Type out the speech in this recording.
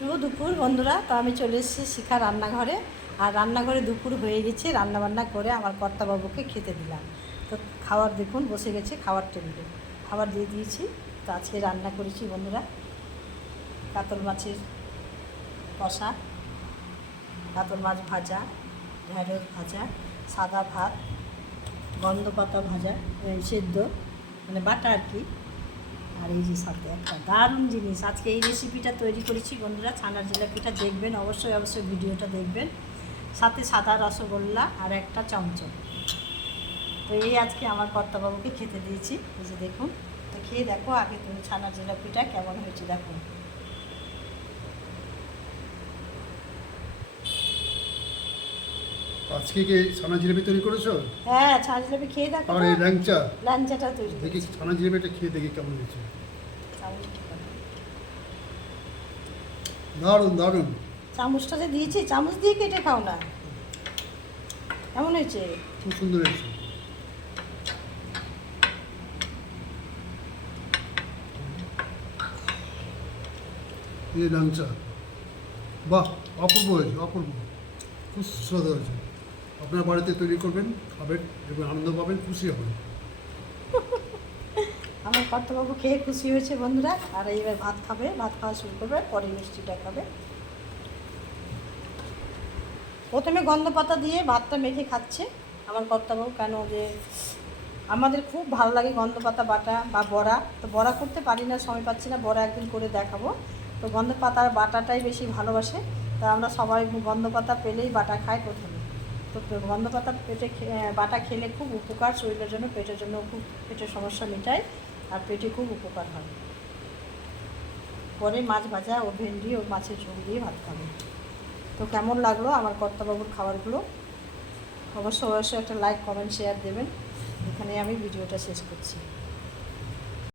শুভ দুপুর বন্ধুরা। তো আমি চলে এসেছি শিখা রান্নাঘরে। আর রান্নাঘরে দুপুর হয়ে গেছে, রান্নাবান্না করে আমার কর্তাবাবুকে খেতে দিলাম। তো খাবার দেখুন, বসে গেছে খাবার টেবিলে। খাবার দিয়ে দিয়েছি, তো আজকে রান্না করেছি বন্ধুরা। কাতল মাছের কষা কাতল মাছ ভাজা ঢেঁড়স ভাজা, সাদা ভাত গন্ধ পাতা ভাজা, সেদ্ধ মানে বাটা আর কি। আর এই যে সাথে একটা দারুণ জিনিস। আজকে এই রেসিপিটা তৈরি করেছি বন্ধুরা, ছানার জিলাপিটা দেখবেন, অবশ্যই অবশ্যই ভিডিওটা দেখবেন। সাথে সাদা রসগোল্লা আর একটা চমচম। তো এই আজকে আমার কর্তাবাবুকে খেতে দিয়েছি, এই যে দেখুন। তো খেয়ে দেখো আগে তুমি ছানার জিলাপিটা কেমন হয়েছে, দেখো। আজকে কি ছানা জিলেপি তৈরি করেছ? হ্যাঁ ছানা জিলাপি খেয়ে দেখো আর এই ল্যাংচা? ল্যাংচাটা তৈরি দেখি। ছানা জিলেপিটা খেয়ে দেখি কেমন হয়েছে। দারুণ দারুণ। চামচটা যে দিয়েছি চামচ দিয়ে কেটে খাও না। কেমন হয়েছে? খুব সুন্দর হয়েছে। এই ল্যাংচা। বাহ অপূর্ব হয়েছে অপূর্ব। খুব সুস্বাদু হয়েছে। আপনার বাড়িতে তৈরি করবেন, খাবেন এবং আনন্দ পাবেন, খুশি হবেন। আমার কর্তবাবু খেয়ে খুশি হয়েছে বন্ধুরা। আর এইবার ভাত খাবে, ভাত খাওয়া শুরু করবে, পরে মিষ্টিটা খাবে। প্রথমে গন্ধ পাতা দিয়ে ভাতটা মেখে খাচ্ছে। আমার কর্তাবাবু কেন যে আমাদের খুব ভালো লাগে গন্ধ পাতা বাটা বা বড়া। তো বড়া করতে পারি না, সময় পাচ্ছি না, বড়া একদিন করে দেখাবো। তো গন্ধ পাতার বাটাটাই বেশি ভালোবাসে। তো আমরা সবাই গন্ধ পাতা পেলেই বাটা খাই প্রথমে। তো গন্ধ পাতা পেটে বাটা খেলে খুব উপকার, শরীরের জন্য, পেটের জন্য খুব, পেটের সমস্যা মেটায় আর পেটে খুব উপকার হয়। পরে মাছ ভাজা, ও ভেন্ডি, ও মাছের ঝোল দিয়ে ভাত খাবে। তো কেমন লাগল আমার কর্তাবাবুর খাবারগুলো? অবশ্যই অবশ্যই একটা লাইক কমেন্ট শেয়ার দেবেন। এখানে আমি ভিডিওটা শেষ করছি।